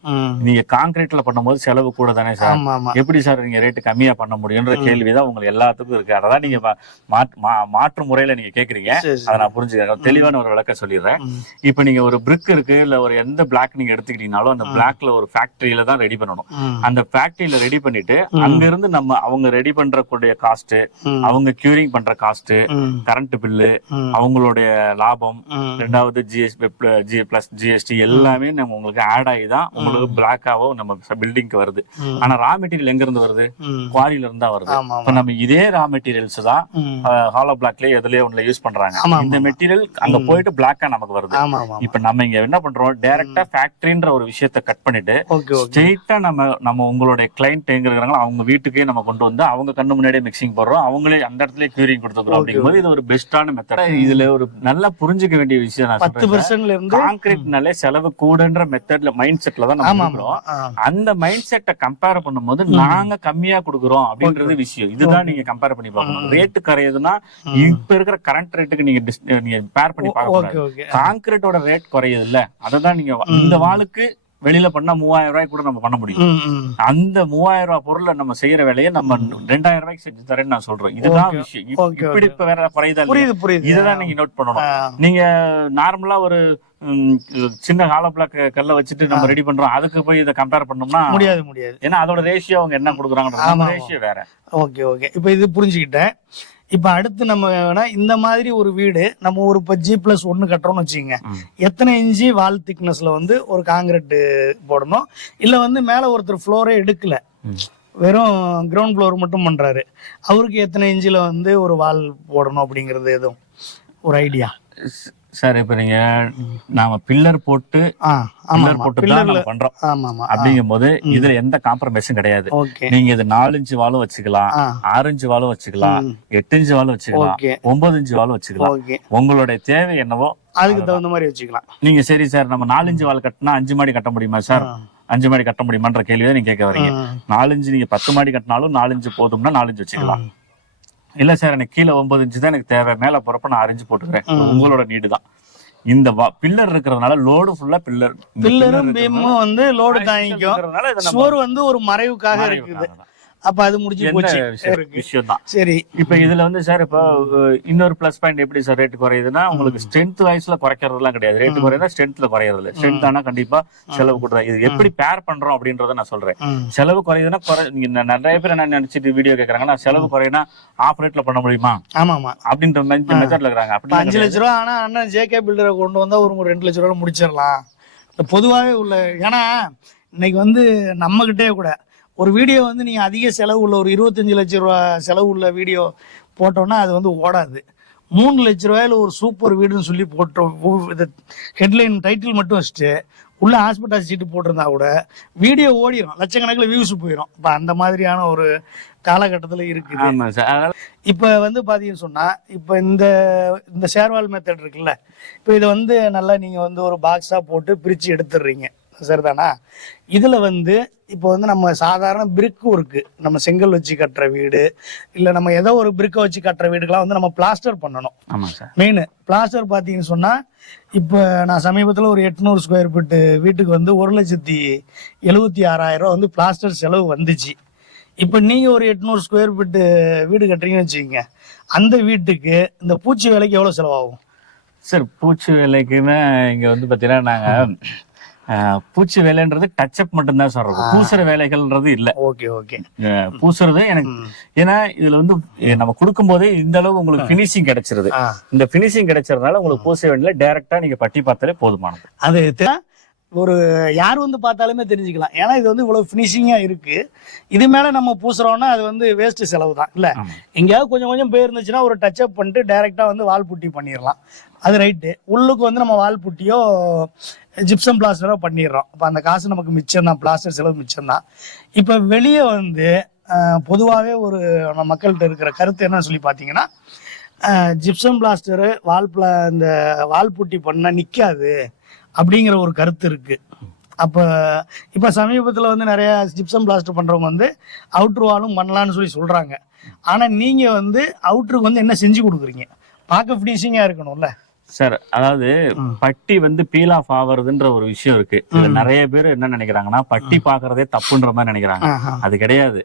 நீங்க கான்கிரீட்ல பண்ணும்போது செலவு கூட தானே சார்? எப்படி சார் நீங்க ரேட் கம்மியா பண்ண முடியும்ன்ற கேள்விதான் உங்களுக்கு எல்லாத்துக்கும் இருக்கு. அதான் நீங்க மாற்று- முறையில நீங்க கேக்குறீங்க. அதை. நான் புரிஞ்சுக்கிறேன். தெளிவான ஒரு விளக்கம் சொல்லிடுறேன். இப்ப நீங்க ஒரு பிரிக் இருக்கு இல்ல ஒரு எந்த பிளாக் நீங்க எடுத்துக்கிட்டீங்கனாலும் அந்த பிளாக்ல ஒரு ஃபேக்டரியில தான் ரெடி பண்ணணும். அந்த ஃபேக்டரியில ரெடி பண்ணிட்டு அங்க இருந்து நம்ம அவங்க ரெடி பண்றக்கூடிய காஸ்ட். அவங்க கியூரிங் பண்ற காஸ்ட் ம். Current bill. அவங்களுடைய லாபம். ரெண்டாவது ஜிஎஸ்டி ஜி பிளஸ் ஜிஎஸ்டி எல்லாமே நம்ம உங்களுக்கு ஆட் ஆகி தான் உங்களுக்கு பிளாக்காவோ நம்ம பில்டிங்க்கு வருது. ஆனா ரா மெட்டீரியல் எங்க இருந்து வருது. குவாரியில இருந்து வருது இப்ப நம்ம இதே ரா மெட்டீரியல்ஸ் தான். ஹாலோ பிளாக்லயே எதுலயே ஒண்ணுல யூஸ் பண்றாங்க இந்த. மெட்டீரியல் அங்க போயிட்டு பிளாக்கா நமக்கு வருது இப்ப நம்ம இங்க என்ன பண்றோம் டைரக்டா ஃபேக்டரின்ற ஒரு விஷயத்த கட் பண்ணிட்டு ஸ்ட்ரெயிட்டா நம்ம நம்ம உங்களுடைய கிளைண்ட் எங்க இருக்கிறாங்களோ அவங்க வீட்டுக்கே நம்ம கொண்டு வந்து அவங்க கண்ணு முன்னாடியே மிக்சிங் போடுறோம் அவங்களே அந்த இடத்துல கியூரிங் கொடுத்துக்கிறோம் அப்படிங்கும்போது இது ஒரு பெஸ்டான மெத்தட் இதுல ஒரு நல்லா புரிஞ்சுக்க வேண்டிய விஷயம் நான் பத்து பெர்சன்ட்ல இருந்து கான்கிரீட்னாலே செலவு கூடன்ற மெத்தட்ல மைண்ட் செட்ல தான் நம்ம ஆ. அந்த மைண்ட் செட்டை கம்பேர் பண்ணும்போது நாங்க கம்மியா கொடுக்குறோம் அப்படின்றது விஷயம். இதுதான் நீங்க கம்பேர் பண்ணி பார்க்கணும். ரேட்டு குறையுதுன்னா இப்ப இருக்கிற கரண்ட் ரேட்டுக்கு நீங்க நீங்க பேர் பண்ணி பார்க்க கான்கிரீட்டோட ரேட் குறையுது இல்ல அததான் நீங்க இந்த வாளுக்கு வெளியில பண்ணா மூவாயிரம் ரூபாய்க்கு கூட நம்ம பண்ண முடியும். அந்த மூவாயிரம் ரூபாய் பொருளை நம்ம செய்யற வேலையை நம்ம ரெண்டாயிரம் ரூபாய்க்கு செஞ்சு தரேன்னு நான் சொல்றேன். இதுதான். விஷயம். இப்படி இப்ப வேற குறையுதா இல்லையா? புரியுது புரியுது. இததான் நீங்க நோட் பண்ணணும். நீங்க நார்மலா ஒரு சின்ன ஹாலோ பிளாக் கல்ல வச்சுட்டு நம்ம ரெடி பண்றோம். அதுக்கு போய் இதை கம்பேர் பண்ணோம்னா முடியாது முடியாது. ஏன்னா அதோட ரேஷியோ அவங்க என்ன கொடுக்குறாங்க ரேஷியோ வேற. Okay okay. இப்போ இது புரிஞ்சுக்கிட்டேன். இப்போ அடுத்து நம்ம வேணா இந்த மாதிரி ஒரு வீடு நம்ம ஒரு இப்போ ஜி பிளஸ் ஒன்று கட்டுறோம்னு வச்சுக்கோங்க. எத்தனை இன்ச்சு வால் திக்னஸ்ல வந்து ஒரு காங்கிரீட் போடணும்? இல்லை வந்து மேலே ஒருத்தர் ஃப்ளோரே எடுக்கல. வெறும் கிரவுண்ட் ஃப்ளோர் மட்டும் பண்றாரு. அவருக்கு எத்தனை இன்ச்சில் வந்து ஒரு வால் போடணும் அப்படிங்கிறது எதுவும்? ஒரு ஐடியா சார் இப்ப நீங்க நாம பில்லர் போட்டு பில்லர் போட்டு தான் நம்ம பண்றோம். அப்படிங்கும் போது இதுல எந்த காம்ப்ரமைஸும் கிடையாது. நீங்க இது நாலு இன்ச்சு வாலும் வச்சுக்கலாம் ஆறு இன்ச்சு வாலும் வச்சுக்கலாம். எட்டு இன்ச்சு வாலும் வச்சுக்கலாம் ஒன்பது இன்ச்சு வாலும் வச்சுக்கலாம். உங்களுடைய தேவை என்னவோ அதுக்கு தகுந்த மாதிரி வச்சுக்கலாம். நீங்க சரி சார் நம்ம நாலு இன்ச்சு வால் கட்டினா அஞ்சு மாடி கட்ட முடியுமா சார். அஞ்சு மாடி கட்ட முடியுமான்ற கேள்வியை நீங்க கேட்க வரீங்க. ம். நாலஞ்சு நீங்க பத்து மாடி கட்டினாலும் நாலஞ்சு போதும்னா நாலஞ்சு வச்சுக்கலாம். இல்ல சார் எனக்கு கீழே ஒன்பது இன்ச்சு தான் எனக்கு தேவை. மேல போறப்ப நான் அரிஞ்சு போட்டுக்கிறேன். உங்களோட நீடு தான். இந்த பில்லர் இருக்கிறதுனால லோடு ஃபுல்லா பில்லர் பில்லரும் பீமும் வந்து லோடு தாங்கிக்கும். சுவர் வந்து ஒரு மறைவுக்காக இருக்குது. அப்ப அது முடிஞ்சு போச்சு. விஷயம்? தான் சரி. இப்ப இதுல வந்து சார் இப்போ இன்னொரு பிளஸ் பாயிண்ட் எப்படி சார் ரேட் குறையுதுன்னா உங்களுக்கு ஸ்ட்ரென்த் வைஸ்ல குறைக்கிறதுலாம் கிடையாது. ரேட் குறையுதா ஸ்ட்ரென்த்ல குறையறது இல்ல ஸ்ட்ரென்த் ஆனா கண்டிப்பா செலவு கூட இது எப்படி பேர் பண்றோம் அப்படின்றத நான் சொல்றேன். செலவு குறையுதுன்னா குறை நிறைய பேர் என்ன நினைச்சிட்டு வீடியோ கேக்குறாங்கன்னா செலவு குறையுனா ஆஃப் ரேட்ல பண்ண முடியுமா? ஆமா ஆமா அப்படின்ற மெத்தட்ல இருக்கிறாங்க. அப்படி அஞ்சு லட்ச ரூபா ஆனா அண்ணன் ஜேகே பில்டரை கொண்டு வந்தா ஒரு ரெண்டு லட்ச ரூபா முடிச்சிடலாம். பொதுவாகவே உள்ள ஏன்னா இன்னைக்கு வந்து நம்ம கிட்டே கூட ஒரு வீடியோ வந்து நீங்க அதிக செலவு உள்ள ஒரு இருபத்தஞ்சு லட்ச ரூபா செலவு உள்ள வீடியோ போட்டோம்னா அது வந்து ஓடாது. மூணு லட்ச ரூபாயில ஒரு சூப்பர் வீடுன்னு சொல்லி போட்டோம் ஹெட்லைன் டைட்டில் மட்டும் வச்சுட்டு உள்ள ஹாஸ்பிட்டல் சீட்டு போட்டிருந்தா கூட வீடியோ ஓடிடும் லட்சக்கணக்கில் வியூஸ் போயிடும் இப்போ அந்த மாதிரியான ஒரு காலகட்டத்தில் இருக்குது. இப்போ வந்து பார்த்தீங்கன்னு சொன்னால் இப்போ இந்த இந்த ஷேர்வால் மெத்தட் இருக்குல்ல இப்போ இதை வந்து நல்லா நீங்கள் வந்து ஒரு பாக்ஸாக போட்டு பிரித்து எடுத்துடுறீங்க. சரிதானா? இதில் வந்து இப்போ வந்து நம்ம சாதாரண பிரிக்கும் இருக்கு. நம்ம செங்கல் வச்சு கட்டுற வீடு இல்லை நம்ம ஏதோ ஒரு பிரிக்கை வச்சு கட்டுற வீடுக்கெல்லாம் வந்து நம்ம பிளாஸ்டர் பண்ணணும். ஆமா சார் மெயின் பிளாஸ்டர் பார்த்தீங்கன்னு சொன்னால் இப்போ நான் சமீபத்தில் ஒரு எட்நூறு ஸ்கொயர் ஃபீட்டு வீட்டுக்கு வந்து ஒரு லட்சத்தி எழுபத்தி ஆறாயிரம் ரூபா வந்து பிளாஸ்டர் செலவு வந்துச்சு. இப்போ நீங்கள் ஒரு எட்நூறு ஸ்கொயர் ஃபீட்டு வீடு கட்டுறீங்கன்னு வச்சுக்கோங்க. அந்த வீட்டுக்கு இந்த பூச்சி வேலைக்கு எவ்வளோ செலவாகும்? சார் பூச்சி வேலைக்குன்னு இங்க வந்து பாத்தீங்கன்னா நாங்க அஹ், பூச்சி வேலைன்றது டச்சப் மட்டும்தான் சார் இருக்கும். பூசுற வேலைகள்ன்றது இல்ல. Okay okay. பூசுறது எனக்கு ஏன்னா இதுல வந்து நம்ம கொடுக்கும் போதே இந்த அளவு உங்களுக்கு ஃபினிஷிங் கிடைச்சிருது. இந்த ஃபினிஷிங் கிடைச்சதுனால உங்களுக்கு பூச வேண்டிய டைரக்டா நீங்க பட்டி பார்த்தாலே போதுமானது. அது ஒரு யார் வந்து பார்த்தாலுமே தெரிஞ்சுக்கலாம். ஏன்னா இது வந்து இவ்வளோ ஃபினிஷிங்காக இருக்கு. இது மேலே நம்ம பூசுறோம்னா அது வந்து வேஸ்ட் செலவு தான் இல்லை. எங்கேயாவது கொஞ்சம் கொஞ்சம் போயிருந்துச்சுன்னா ஒரு டச்சப் பண்ணிட்டு டைரெக்டாக வந்து வால் புட்டி பண்ணிடலாம். அது ரைட்டு உள்ளுக்கு வந்து நம்ம வால் புட்டியோ ஜிப்சம் பிளாஸ்டராக பண்ணிடுறோம். அப்போ அந்த காசு நமக்கு மிச்சம் தான். பிளாஸ்டர் செலவு மிச்சம் தான். இப்போ வெளியே வந்து பொதுவாகவே ஒரு நம்ம மக்கள்கிட்ட இருக்கிற கருத்து என்னன்னு சொல்லி பார்த்தீங்கன்னா ஜிப்சம் பிளாஸ்டரு வால் பிளா இந்த வால் புட்டி பண்ணால் நிற்காது அப்படிங்கிற ஒரு கருத்து இருக்குது அப்போ இப்போ சமீபத்தில் வந்து நிறைய ஜிப்சம் பிளாஸ்டர் பண்ணுறவங்க வந்து அவுட்ரு வாலும் பண்ணலான்னு சொல்லி சொல்கிறாங்க ஆனால் நீங்கள் வந்து அவுட்ருக்கு வந்து என்ன செஞ்சு கொடுக்குறீங்க? பார்க்க ஃபினிஷிங்காக இருக்கணும்ல. சார் அதாவது பட்டி வந்து பீல் ஆஃப் ஆவறதுன்ற ஒரு விஷயம் இருக்கு. நிறைய பேர் என்ன நினைக்கிறாங்கன்னா பட்டி பாக்குறதே தப்புன்ற மாதிரி நினைக்கிறாங்க. அது கிடையாது.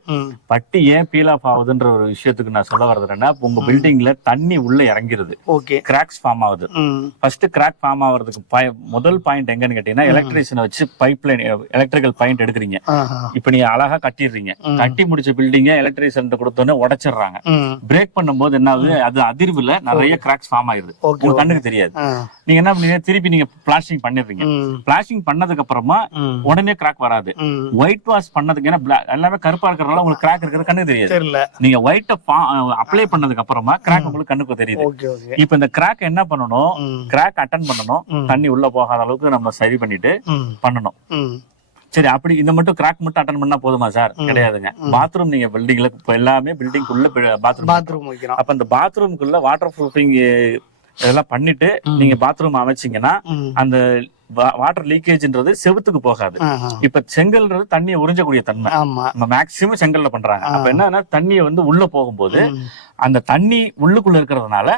பட்டி ஏன் பீல் ஆஃப் ஆகுதுன்ற ஒரு விஷயத்துக்கு நான் சொல்ல வர்றது என்னன்னா உங்க பில்டிங்ல தண்ணி உள்ள இறங்கிருது. கிராக்ஸ் ஃபார்ம் ஆகுது. ஃபர்ஸ்ட் கிராக் ஃபார்ம் ஆகுறதுக்கு முதல் பாயிண்ட் எங்கன்னு கேட்டீங்கன்னா எலக்ட்ரிஷியனை வச்சு பைப் லைன் எலக்ட்ரிக்கல் பாயிண்ட் எடுக்கிறீங்க இப்ப நீங்க அழகா கட்டிடுறீங்க. கட்டி முடிச்ச பில்டிங்க எலக்ட்ரிஷியன் கொடுத்தோன்னே உடைச்சிடுறாங்க. பிரேக் பண்ணும்போது என்ன ஆகுது அது அதிர்வுல நிறைய கிராக்ஸ் ஃபார்ம் ஆயிருது. Okay, உங்க கண்ணுக்கு தெரியாது. நீங்க என்ன பண்ணீங்க திருப்பி நீங்க பிளாஸ்டிங் பண்ணிடுறீங்க. ம். பிளாஸ்டிங் பண்ணதுக்கு அப்புறமா உடனே கிராக் வராது. ஒயிட் வாஷ் பண்ணதுக்கு ஏன்னா எல்லாமே கருப்பா இருக்கிறதுனால உங்களுக்கு கிராக் இருக்கிறது கண்ணுக்கு தெரியாது. நீங்க ஒயிட்ட அப்ளை பண்ணதுக்கு அப்புறமா கிராக் உங்களுக்கு கண்ணுக்கு தெரியுது. இப்ப இந்த கிராக் என்ன பண்ணணும்? கிராக் அட்டன் பண்ணணும். தண்ணி உள்ள போகாத அளவுக்கு நம்ம சரி பண்ணிட்டு பண்ணணும். சரி அப்படி இந்த மட்டும் கிராக் மட்டும் அட்டன் பண்ணா போதுமா சார்? கிடையாதுங்க. பாத்ரூம் நீங்க பில்டிங்ல எல்லாமே பில்டிங் பாத்ரூம் பாத்ரூம் அப்ப இந்த பாத்ரூமுக்குள்ள வாட்டர் ப்ரூஃபிங் இதெல்லாம் பண்ணிட்டு நீங்க பாத்ரூம் அமைச்சீங்கன்னா அந்த வாட்டர் லீக்கேஜ்ன்றது செவுத்துக்கு போகாது. இப்ப செங்கல்ன்றது தண்ணியை உறிஞ்சக்கூடிய தன்மை. நம்ம மேக்சிமம் செங்கல்ல பண்றாங்க. அப்ப என்னன்னா தண்ணியை வந்து உள்ள போகும்போது. அந்த தண்ணி உள்ளுக்குள்ள இருக்கிறதுனால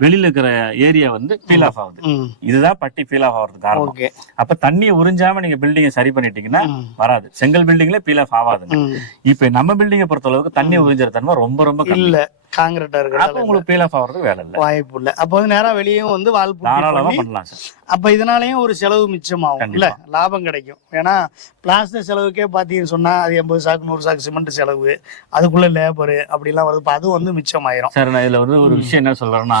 வெளியில இருக்கிற ஏரியா வந்து ஃபீல் ஆஃப் ஆகுது. இதுதான் பட்டி ஃபீல் ஆஃப் ஆகிறதுக்கு காரணம். அப்ப தண்ணியை உறிஞ்சாம நீங்க பில்டிங்கை சரி பண்ணிட்டீங்கன்னா. வராது. செங்கல் பில்டிங்ல ஃபீல் ஆஃப் ஆகாதுங்க. இப்ப நம்ம பில்டிங்கை பொறுத்த அளவுக்கு தண்ணி உறிஞ்சிற தன்மை ரொம்ப ரொம்ப இல்ல. காங்கிரீட்டா அப்ப இருக்கிறதால உங்களுக்கு ஃபீல் ஆஃப் ஆகிறதுக்கு வேலை இல்லை. வாய்ப்பு இல்ல. அப்ப வந்து நேரா வெளியும் வந்து வால் புட்டி தாராளமா பண்ணி பண்ணலாம் சார். அப்ப இதனாலயும் ஒரு செலவு மிச்சமாகும் இல்ல. லாபம் கிடைக்கும். ஏன்னா பிளாஸ்டர் செலவுக்கே பாத்தீங்கன்னு சொன்னா அது எண்பது சாக்கு நூறு சாக்கு சிமெண்ட் செலவு அதுக்குள்ள லேபர் அப்படிலாம் வருது. இப்ப அதுவும் வந்து மிச்சமாயிரும் சார் நான் இதுல வந்து ஒரு விஷயம் என்ன சொல்றேன்னா.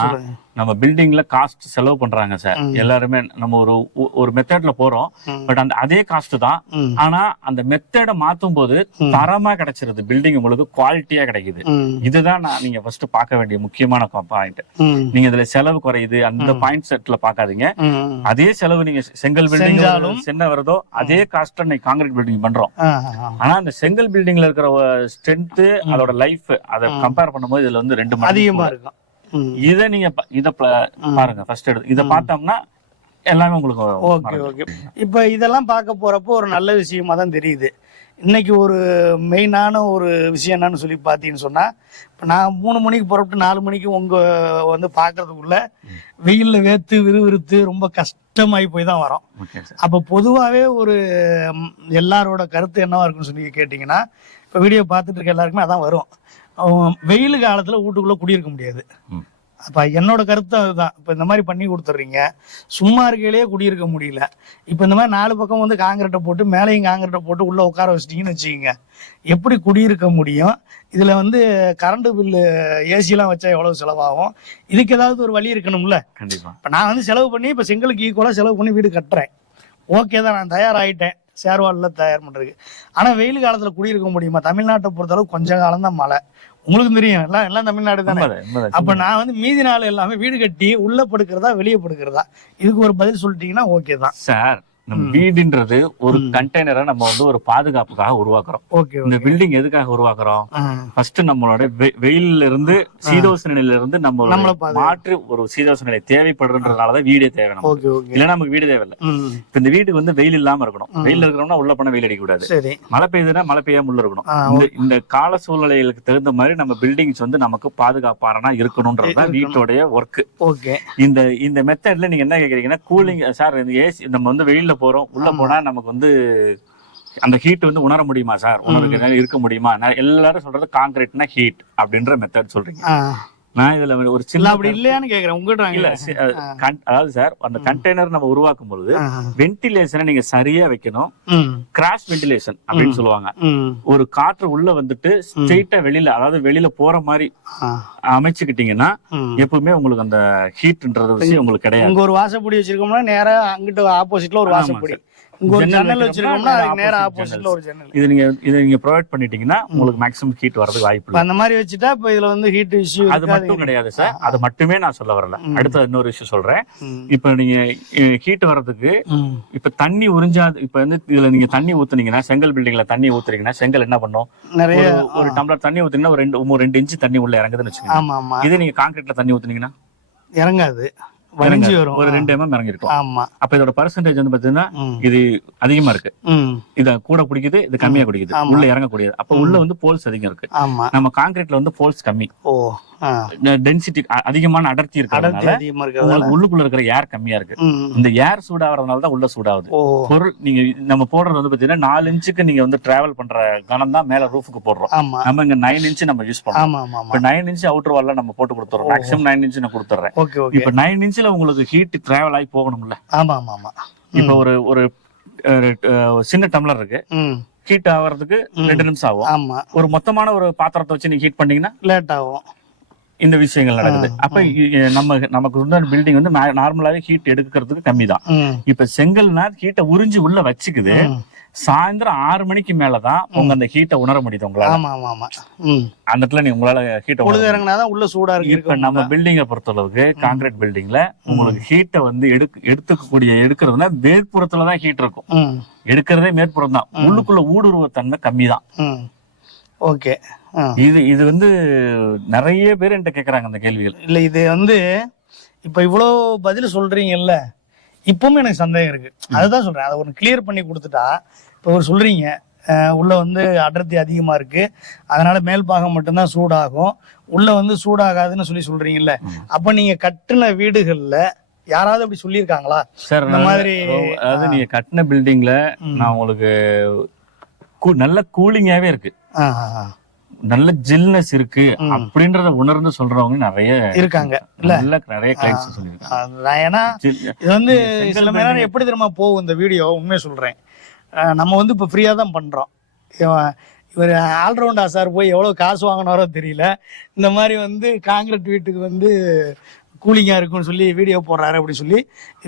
நம்ம பில்டிங்ல காஸ்ட் செலவு பண்றாங்க சார் எல்லாருமே நம்ம ஒரு ஒரு மெத்தட்ல போறோம். பட் அந்த அதே காஸ்ட் தான். ஆனா அந்த மெத்தட மாத்தும் போது தரமா கிடைச்சிருது. பில்டிங் உங்களுக்கு குவாலிட்டியா கிடைக்குது. இதுதான் நான் நீங்க ஃபர்ஸ்ட் பார்க்க வேண்டிய முக்கியமான பாயிண்ட் நீங்க இதுல செலவு குறையுது. அந்த பாயிண்ட் செட்ல பாக்காதீங்க அதே செலவு நீங்க செங்கல் பில்டிங் என்ன வருதோ அதே காஸ்ட் இன்னைக்கு காங்கிரீட் பில்டிங் பண்றோம். ஆனா அந்த செங்கல் பில்டிங்ல இருக்கிற ஸ்ட்ரென்த் அதோட லைஃப் அதை கம்பேர் பண்ணும்போது இதுல வந்து ரெண்டு அதிகமா. இருக்கும். இத நீங்க இத பாருங்க ஃபர்ஸ்ட் எடுத்து. இத பார்த்தோம்னா எல்லாமே உங்களுக்கு ஓகே. ஓகே. இப்போ இதெல்லாம் பார்க்க போறப்போ ஒரு நல்ல விஷயமா தான் தெரியுது. இன்னைக்கு ஒரு மெயினான ஒரு விஷயம் என்னன்னு சொல்லி பார்த்தீங்கன்னு சொன்னா இப்போ நான் மூணு மணிக்கு புறப்பட்டு நாலு மணிக்கு உங்க வந்து பார்க்கறதுக்குள்ள வெயில்ல வேர்த்து விறுவிறுத்து ரொம்ப கஷ்டமாயி போய் தான் வரோம். அப்போ பொதுவாகவே ஒரு எல்லாரோட கருத்து என்னவா இருக்குன்னு சொல்லி கேட்டிங்கன்னா இப்போ வீடியோ பார்த்துட்டு இருக்க எல்லாருக்குமே அதான் வரும். வெயில் காலத்தில் வீட்டுக்குள்ளே குடியிருக்க முடியாது. அப்போ என்னோட கருத்து அதுதான். இப்போ இந்த மாதிரி பண்ணி கொடுத்துட்றீங்க சும்மா இருக்கையிலேயே குடியிருக்க முடியல. இப்போ இந்த மாதிரி நாலு பக்கம் வந்து காங்கிரீட்டை போட்டு மேலேயும் காங்கிரீட்டை போட்டு உள்ளே உட்கார வச்சிட்டிங்கன்னு வச்சுக்கோங்க. எப்படி குடியிருக்க முடியும்? இதில் வந்து கரண்ட் பில்லு ஏசிலாம் வச்சா எவ்வளோ செலவாகும்? இதுக்கு ஏதாவது ஒரு வழி இருக்கணும்ல? கண்டிப்பா. இப்போ நான் வந்து செலவு பண்ணி இப்போ செங்கலுக்கு ஈக்குவலாக செலவு பண்ணி வீடு கட்டுறேன். ஓகே தான் நான் தயாராகிட்டேன் சேர்வாலில் தயார் பண்ணுறதுக்கு ஆனால் வெயில் காலத்தில் குடியிருக்க முடியுமா? தமிழ்நாட்டை பொறுத்தளவு கொஞ்ச காலம் தான் மழை. உங்களுக்கும் தெரியும். எல்லாம் எல்லாம் தமிழ்நாடு தானே. அப்போ நான் வந்து மீதி நாள் எல்லாமே வீடு கட்டி உள்ளே படுக்கிறதா வெளியே படுக்கிறதா? இதுக்கு ஒரு பதில் சொல்லிட்டீங்கன்னா ஓகே தான். சார் நம்ம வீடுன்றது ஒரு கண்டெய்னரை நம்ம வந்து ஒரு பாதுகாப்புக்காக உருவாக்குறோம். இந்த பில்டிங் எதுக்காக உருவாக்குறோம்? ஃபர்ஸ்ட் நம்மளோட வெயில்ல இருந்து சீதோஷ நிலையில இருந்து நம்ம மாற்று ஒரு சீதோஷ நிலை தேவைப்படுறதுனாலதான் வீடே தேவை இல்லைன்னா நமக்கு வீடு தேவையில்லை. இப்ப இந்த வீட்டுக்கு வந்து வெயில் இல்லாம இருக்கணும். வெயில் இருக்கிறோம்னா உள்ள போனா வெயில் அடிக்க கூடாது சரி. மழை பெய்யுதுன்னா மழை பெய்யாம உள்ள இருக்கணும். இந்த இந்த கால சூழ்நிலைகளுக்கு தகுந்த மாதிரி நம்ம பில்டிங்ஸ் வந்து நமக்கு பாதுகாப்பானா இருக்கணும்ன்றதுதான் வீட்டோடைய ஒர்க் இந்த இந்த மெத்தட்ல நீங்க என்ன கேக்குறீங்கன்னா கூலிங் சார் இந்த ஏசி நம்ம வந்து வெயில்ல போறோம். உள்ள போனா நமக்கு வந்து அந்த ஹீட் வந்து உணர முடியுமா சார் உணர்வு இருக்க முடியுமா? எல்லாரும் சொல்றது காங்கிரீட்னா ஹீட் அப்படின்ற மெத்தட் சொல்றீங்க. நான் இதுல ஒரு சின்ன அப்படி இல்லையான்னு கேக்குறேன். உங்ககிட்ட இல்ல அதாவது சார் அந்த கண்டெய்னர் நம்ம உருவாக்கும் பொழுது வென்டிலேஷனை நீங்க சரியா வைக்கணும். ம். கிராஸ் வென்டிலேஷன் அப்படின்னு சொல்லுவாங்க. ஒரு காற்று உள்ள வந்துட்டு ஸ்ட்ரெயிட்டா வெளியில அதாவது வெளியில போற மாதிரி அமைச்சுக்கிட்டீங்கன்னா. எப்பவுமே உங்களுக்கு அந்த ஹீட்ன்றது விஷயம் உங்களுக்கு கிடையாது. இங்க ஒரு வாசப்படி வச்சிருக்கோம்னா நேரா அங்கிட்டு ஆப்போசிட்ல ஒரு வாசப்படி. இங்க ஒரு ஜன்னல் ஜன்னல் வச்சிருக்கோம்னா வைக்கிறோம்னா அதுக்கு நேரா opposite ஆப்போசிட்ல ஒரு ஜன்னல் இது நீங்க இதை நீங்க ப்ரொவைட் பண்ணிட்டீங்கன்னா உங்களுக்கு மேக்ஸிமம் ஹீட் வரதுக்கு வாய்ப்பு இல்லை. அந்த மாதிரி வச்சுட்டா இப்ப இதுல வந்து ஹீட் இஷ்யூ அது மட்டும் கிடையாது சார். அது மட்டுமே நான் சொல்ல வரல. அடுத்த இன்னொரு விஷயம் சொல்றேன். இப்ப நீங்க ஹீட் வர்றதுக்கு. இப்ப தண்ணி உறிஞ்சாது இப்ப வந்து இதுல நீங்க தண்ணி ஊத்துனீங்கன்னா செங்கல் பில்டிங்ல தண்ணி ஊத்துறீங்கன்னா செங்கல் என்ன பண்ணும்? நிறைய ஒரு- டம்ளர் தண்ணி ஊத்துனீங்கன்னா ஒரு ரெண்டு ரெண்டு இன்ச்சு தண்ணி உள்ள இறங்குதுன்னு வச்சுக்கோங்க. ஆமா ஆமா. இதே நீங்க கான்கிரீட்ல தண்ணி ஊத்துனீங்கன்னா? இறங்காது. வலிஞ்சு வரும். ஒரு ரெண்டு எம்எம் இறங்கிருக்கும். ஆமா. அப்ப இதோட பர்சன்டேஜ் வந்து பாத்தீங்கன்னா. இது அதிகமா இருக்கு. இத கூட பிடிக்குது இது கம்மியா பிடிக்குது ஆமா. உள்ள இறங்கக்கூடியது. அப்ப உள்ள வந்து போல்ஸ் அதிகம் இருக்கு. ஆமா. நம்ம கான்கிரீட்ல வந்து போல்ஸ் கம்மி. ஓ. டென்சிட்டி அதிகமான அடர்த்தி இருக்கிறதுனால உள்ளுக்குள்ள இருக்கிற ஏர் கம்மியா இருக்கு. இந்த ஏர் சூடாகிறதுனால தான் உள்ள சூடாகுது. பொருள் நீங்க நம்ம போடுறது வந்து பாத்தீங்கன்னா நாலு இன்ச்சுக்கு நீங்க வந்து டிராவல் பண்ற கணம் தான் மேல ரூஃபுக்கு போடுறோம். ஆமா. நம்ம இங்க நைன் இன்ச் நம்ம யூஸ் பண்றோம் இப்ப நைன் இன்ச் அவுட்டர் வால்ல நம்ம போட்டு கொடுத்துறோம். மேக்ஸிமம் நைன் இன்ச் நான் கொடுத்துறேன். இப்ப நைன் இன்ச்ல உங்களுக்கு ஹீட் டிராவல் ஆகி போகணும்ல? ஆமா ஆமா ஆமா. இப்ப ஒரு ஒரு சின்ன டம்ளர் இருக்கு. ஹீட் ஆகிறதுக்கு ரெண்டு நிமிஷம் ஆகும். ஆமா. ஒரு மொத்தமான ஒரு பாத்திரத்தை வச்சு நீங்க ஹீட் பண்ணீங்கன்னா? லேட் ஆகும். இந்த விஷயங்கள் நடக்குது. அப்ப நம்ம நமக்கு உள்ள பில்டிங் வந்து நார்மலாவே ஹீட் எடுக்கிறதுக்கு கம்மி தான் இப்ப செங்கல்னா ஹீட்டை உறிஞ்சி உள்ள வச்சுக்குது. சாயந்தரம் ஆறு மணிக்கு மேலதான் உங்க அந்த ஹீட்டை உணர முடியுது உங்களால. ஆமா ஆமா ஆமா. ம். அந்த இடத்துல நீ உங்களால ஹீட்டை பொழுது இறங்கினாதான் உள்ள சூடா இருக்கு இப்ப நம்ம பில்டிங்கை பொறுத்தளவுக்கு கான்கிரீட் பில்டிங்ல உங்களுக்கு ஹீட்டை வந்து எடுக்க எடுத்துக்கக்கூடிய எடுக்கிறதுனா மேற்புறத்துல தான் ஹீட் இருக்கும். எடுக்கிறதே மேற்புறம் தான் உள்ளுக்குள்ள ஊடுருவ தன்மை கம்மி தான் ஓகே. இது இது வந்து நிறைய பேர் என்கிட்ட கேக்குறாங்க அந்த கேள்விகள். இல்ல இது வந்து இப்ப இவ்வளோ பதில் சொல்றீங்கல்ல இப்பவுமே எனக்கு சந்தேகம் இருக்கு. அதுதான் சொல்றேன். அதை ஒன்று கிளியர் பண்ணி கொடுத்துட்டா இப்போ ஒரு சொல்றீங்க உள்ள வந்து அடர்த்தி அதிகமா இருக்கு. அதனால மேல் பாகம் மட்டும்தான் சூடாகும். உள்ள வந்து சூடாகாதுன்னு சொல்லி சொல்றீங்கல்ல அப்ப நீங்க கட்டுன வீடுகள்ல யாராவது அப்படி சொல்லியிருக்காங்களா? சார் இந்த மாதிரி அதாவது நீங்க கட்டின பில்டிங்ல நான் உங்களுக்கு நல்ல கூலிங்காவே இருக்கு. நல்ல ஜில்னஸ் இருக்கு அப்படின்றத உணர்ந்து சொல்றவங்க நிறைய இருக்காங்க. இல்ல? நல்ல நிறைய கிளைண்ட்ஸ் நான் ஏன்னா இது வந்து சில நேரம் எப்படி தெரியுமா போகும் இந்த வீடியோ? உண்மையை சொல்றேன். நம்ம வந்து இப்போ ஃப்ரீயாக தான் பண்றோம். இவர் ஆல்ரவுண்ட் ஆசார் போய் எவ்வளோ காசு வாங்கினாரோ தெரியல. இந்த மாதிரி வந்து காங்கிரீட் வீட்டுக்கு வந்து கூலிங்காக இருக்கும்னு சொல்லி வீடியோ போடுறாரு அப்படி சொல்லி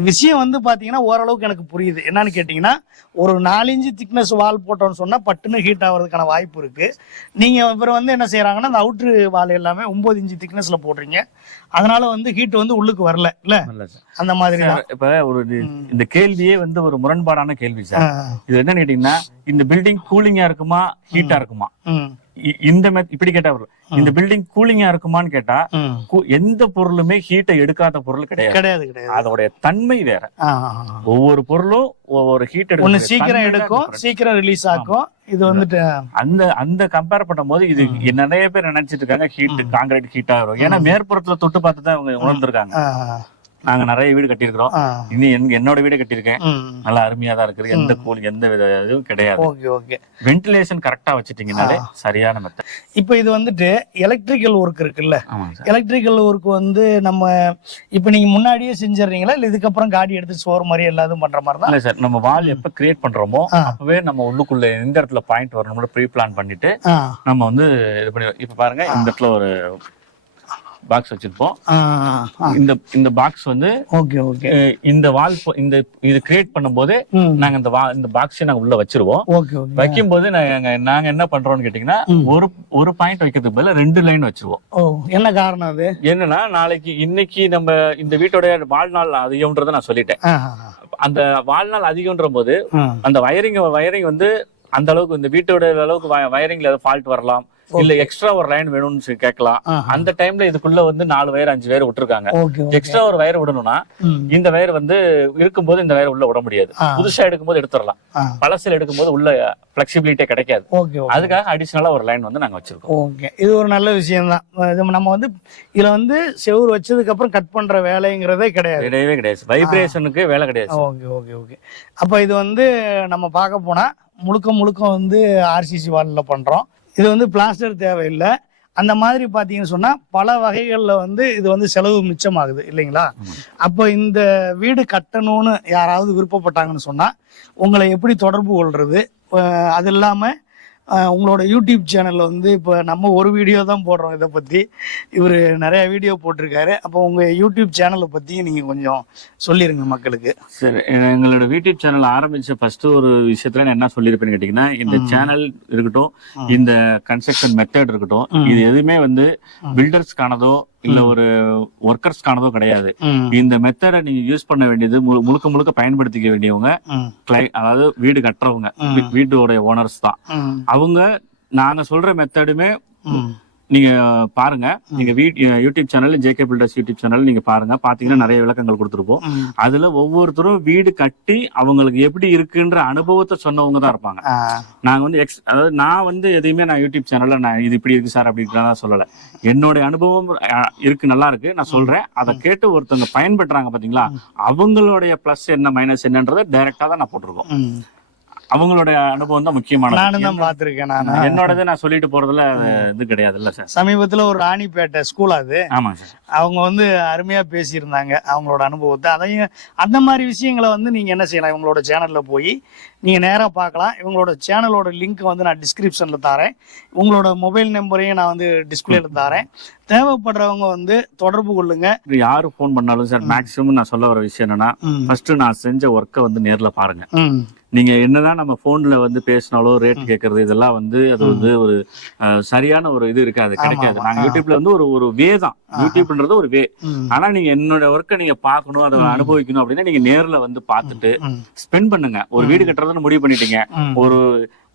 விஷயம் வந்து பார்த்தீங்கன்னா ஓரளவுக்கு எனக்கு புரியுது. என்னன்னு கேட்டிங்கன்னா ஒரு நாலஞ்சு திக்னஸ் வால் போட்டோம்னு சொன்னால் பட்டுன்னு ஹீட் ஆகிறதுக்கான வாய்ப்பு இருக்குது நீங்கள் இவர் வந்து என்ன செய்கிறாங்கன்னா அந்த அவுட்ரு வால் எல்லாமே ஒம்பது இன்ச்சு திக்னஸில் போடுறீங்க. அதனால வந்து ஹீட் வந்து உள்ளுக்கு வரல இல்லை. அந்த மாதிரி இப்ப ஒரு இந்த கேள்வியே வந்து ஒரு முரண்பாடான கேள்வி சார். இது என்ன கேட்டீங்கன்னா இந்த பில்டிங் கூலிங்கா இருக்குமா ஹீட்டா இருக்குமா? இந்த இப்படி கேட்டா. இந்த பில்டிங் கூலிங்கா இருக்குமான்னு கேட்டா எந்த பொருளுமே ஹீட்டை எடுக்காத பொருள் கிடையாது. கிடையாது கிடையாது. அதோடைய தன்மை வேற. ஒவ்வொரு பொருளும் ஒவ்வொரு ஹீட் ஒண்ணு சீக்கிரம் எடுக்கும் சீக்கிரம் ரிலீஸ் ஆக்கும். இது வந்துட்டு அந்த அந்த கம்பேர் பண்ணும்போது இது நிறைய பேர் நினைச்சிட்டு இருக்காங்க ஹீட் காங்கிரீட் ஹீட்டா வரும். ஏன்னா மேற்புறத்துல தொட்டு பார்த்து தான் அவங்க உணர்ந்திருக்காங்க. நாங்க நிறைய வீடு கட்டியிருக்கிறோம். ஆ. இனி என்- என்னோட வீடு கட்டியிருக்கேன். நல்லா அருமையா தான் இருக்குது. எந்த கூலிங் எந்த வித இதுவும் கிடையாது. Okay okay. வென்டிலேஷன் கரெக்டா வச்சுட்டீங்கனாலே சரியான மெத்தட் இப்போ இது வந்துட்டு எலக்ட்ரிக்கல் ஒர்க் இருக்குல்ல? எலக்ட்ரிக்கல் ஒர்க் வந்து நம்ம இப்போ நீங்க முன்னாடியே செஞ்சிடுறீங்களா? இல்ல இதுக்கப்புறம் காடி எடுத்து சோறு மாதிரி எல்லாத்தையும் பண்ற மாதிரி தான்? இல்ல சார் நம்ம வால் எப்ப கிரியேட் பண்றோமோ. அப்பவே நம்ம உள்ளுக்குள்ள எந்த இடத்துல பாயிண்ட் வரணும்னு ப்ரீ பிளான் பண்ணிட்டு நம்ம வந்து இது பண்ணி இப்ப பாருங்க இந்த இடத்துல ஒரு பாக்ஸ் வச்சிருப்போம். இந்த இந்த பாக்ஸ் வந்து ஓகே ஓகே. இந்த வால் இந்த இது கிரியேட் பண்ணும்போது நாங்க இந்த வா இந்த பாக்ஸை நாங்க உள்ள வச்சிருவோம். ஓகே வைக்கும்போது நாங்க நாங்க என்ன பண்றோம்னு கேட்டீங்கன்னா ஒரு ஒரு பாயிண்ட் வைக்கிறதுக்கு பதிலா ரெண்டு லைன் வச்சிருவோம். என்ன காரணம் அது? என்னன்னா நாளைக்கு இன்னைக்கு நம்ம இந்த வீட்டோட வாழ்நாள் அதிகம்ன்றதை நான் சொல்லிட்டேன். அந்த வாழ்நாள் அதிகம்ன்ற போது. அந்த வயரிங் வயரிங் வந்து அந்த அளவுக்கு இந்த வீட்டோட அளவுக்கு வயரிங்ல ஃபால்ட் வரலாம். இல்ல எக்ஸ்ட்ரா ஒரு லைன் வேணும்னு கேட்கலாம். அந்த டைம்ல இதுக்குள்ள வந்து நாலு வயர் அஞ்சு வயர் விட்டுருக்காங்க. எக்ஸ்ட்ரா ஒரு வயர் விடணும்னா இந்த வயர் வந்து இருக்கும்போது இந்த வயர் உள்ள விட முடியாது. புதுசா எடுக்கும்போது எடுத்துடலாம். பழசில் எடுக்கும்போது உள்ள பிளெக்சிபிலிட்டியே கிடைக்காது. அதுக்காக அடிஷனலா ஒரு லைன் வந்து நாங்க வச்சிருக்கோம். ஓகே இது ஒரு நல்ல விஷயம் தான். நம்ம வந்து இதுல வந்து செவுர் வச்சதுக்கு அப்புறம் கட் பண்ற வேலைங்கிறதே கிடையாது. கிடையவே கிடையாது. வைப்ரேஷனுக்கு வேலை கிடையாது. ஓகே ஓகே ஓகே அப்போ இது வந்து நம்ம பார்க்க போனா முழுக்க முழுக்க வந்து ஆர்சிசி வாலில் பண்றோம். இது வந்து பிளாஸ்டர் தேவையில்லை. அந்த மாதிரி பார்த்தீங்கன்னு சொன்னா பல வகைகளில் வந்து இது வந்து செலவு மிச்சமாகுது இல்லைங்களா? அப்போ இந்த வீடு கட்டணும்னு யாராவது விருப்பப்பட்டாங்கன்னு சொன்னா உங்களை எப்படி தொடர்பு கொள்றது? அஹ் அது இல்லாம அஹ் உங்களோட யூடியூப் சேனல்ல வந்து இப்போ நம்ம ஒரு வீடியோ தான் போடுறோம் இதை பத்தி. இவர் நிறைய வீடியோ போட்டிருக்காரு. அப்போ உங்க யூடியூப் சேனலை பத்தியும் நீங்க கொஞ்சம் சொல்லிருங்க மக்களுக்கு. சரி எங்களோட யூடியூப் சேனல் ஆரம்பிச்ச ஃபர்ஸ்ட் ஒரு விஷயத்துல நான் என்ன சொல்லியிருப்பேன்னு கேட்டீங்கன்னா இந்த சேனல் இருக்கட்டும் இந்த கன்ஸ்ட்ரக்ஷன் மெத்தட் இருக்கட்டும் இது எதுவுமே வந்து பில்டர்ஸ்க்கானதோ இல்ல ஒரு ஒர்க்கர்ஸ்க்கானதோ கிடையாது. இந்த மெத்தடை நீங்க யூஸ் பண்ண வேண்டியது முழு- முழுக்க முழுக்க பயன்படுத்திக்க வேண்டியவங்க அதாவது வீடு கட்டுறவங்க வீட்டோட ஓனர்ஸ் தான். அவங்க நாங்க சொல்ற மெத்தடுமே நீங்க பாருங்க. நீங்க வீட் YouTube channel JK Builders YouTube channel நீங்க பாருங்க. பாத்தீங்கன்னா நிறைய விளக்கங்கள் கொடுத்துருப்போம். அதுல ஒவ்வொருத்தரும் வீடு கட்டி அவங்களுக்கு எப்படி இருக்குன்ற அனுபவத்தை சொன்னவங்க தான் இருப்பாங்க. நாங்க வந்து எக்ஸ் அதாவது நான் வந்து எதையுமே நான் யூடியூப் சேனல்ல நான் இது இப்படி இருக்கு சார் அப்படின்றதான் சொல்லல. என்னுடைய அனுபவம் இருக்கு நல்லா இருக்கு. நான் சொல்றேன். அதை கேட்டு ஒருத்தவங்க பயன்பெற்றாங்க பாத்தீங்களா? அவங்களுடைய பிளஸ் என்ன மைனஸ் என்னன்றதை டைரக்டா தான் நான் போட்டிருக்கோம். ம். அவங்களுடைய அனுபவம் தான் முக்கியமானது. நானும் தான் பார்த்திருக்கேன் நான். என்னோடதை நான் சொல்லிட்டு போறதுல இது கிடையாதுல்ல சார். சமீபத்துல ஒரு ராணிப்பேட்டை ஸ்கூல் அது. ஆமாங்க சார். அவங்க வந்து அருமையா பேசியிருந்தாங்க அவங்களோட அனுபவத்தை. அதையும் அந்த மாதிரி விஷயங்களை வந்து நீங்க என்ன செய்யலாம்? இவங்களோட சேனல்ல போய் நீங்க நேரா பார்க்கலாம். இவங்களோட சேனலோட லிங்க் வந்து நான் டிஸ்கிரிப்ஷன்ல தரேன். உங்களோட மொபைல் நம்பரையும் நான் வந்து டிஸ்பிளேல தரேன். தேவைப்படுறவங்க வந்து தொடர்பு கொள்ளுங்க. யாரு ஃபோன் பண்ணாலும் சார் மேக்ஸிமம் நான் சொல்ல வர விஷயம் என்னன்னா. ஃபர்ஸ்ட் நான் செஞ்ச ஒர்க்கை வந்து நேர்ல பாருங்க. நீங்க என்னதான் நம்ம போன்ல வந்து பேசினாலோ ரேட் கேட்கறது இதெல்லாம் வந்து அது வந்து ஒரு சரியான ஒரு இது இருக்காது கிடைக்காது. நாங்க யூடியூப்ல வந்து ஒரு ஒரு வே தான். யூடியூப்ன்றது ஒரு வே. ஆனா நீங்க என்னோட ஒர்க்கை நீங்க பார்க்கணும் அதை அனுபவிக்கணும் அப்படின்னா நீங்க நேர்ல வந்து பார்த்துட்டு ம். ஸ்பெண்ட் பண்ணுங்க. ஒரு வீடு கட்டுறதுன்னு முடிவு பண்ணிட்டீங்க. ஒரு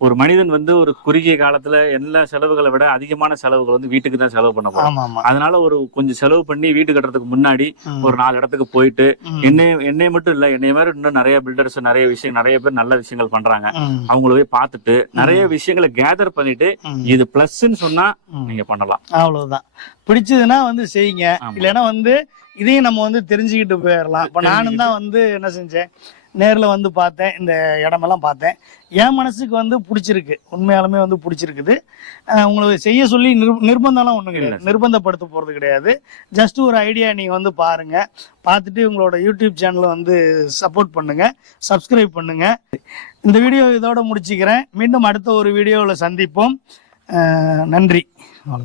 ஒரு மனிதன் வந்து ஒரு குறுகிய காலத்துல எல்லா செலவுகளை விட அதிகமான செலவுகள் வந்து வீட்டுக்கு தான் செலவு பண்ண போறோம் அதனால ஒரு கொஞ்சம் செலவு பண்ணி வீடு கட்டுறதுக்கு முன்னாடி ஒரு நாலு இடத்துக்கு போயிட்டு. என்னை என்னை மட்டும் இல்ல என்னை மாதிரி இன்னும் நிறைய பில்டர்ஸ் நிறைய விஷயம் நிறைய பேர் நல்ல விஷயங்கள் பண்றாங்க. அவங்கள போய் பார்த்துட்டு நிறைய விஷயங்களை கேதர் பண்ணிட்டு. இது பிளஸ்ன்னு சொன்னா. நீங்க பண்ணலாம். அவ்வளவுதான். பிடிச்சதுன்னா வந்து செய்யுங்க. இல்லைன்னா வந்து இதையும் நம்ம வந்து தெரிஞ்சுக்கிட்டு போயிடலாம். இப்போ நானும் தான் வந்து என்ன செஞ்சேன்? நேர்ல வந்து பார்த்தேன் இந்த இடமெல்லாம் பார்த்தேன். என் மனசுக்கு வந்து பிடிச்சிருக்கு. உண்மையாலுமே வந்து பிடிச்சிருக்குது. உங்களுக்கு செய்ய சொல்லி நிர் நிர்பந்தம்லாம் ஒன்றும் கிடையாது. நிர்பந்தப்படுத்த போகிறது கிடையாது. ஜஸ்ட் ஒரு ஐடியா நீங்கள் வந்து பாருங்க. பார்த்துட்டு உங்களோட யூடியூப் சேனலை வந்து சப்போர்ட் பண்ணுங்க. சப்ஸ்கிரைப் பண்ணுங்க. இந்த வீடியோ இதோட முடிச்சுக்கிறேன். மீண்டும் அடுத்த ஒரு வீடியோவில் சந்திப்போம். நன்றி. அவ்வளவுதான்.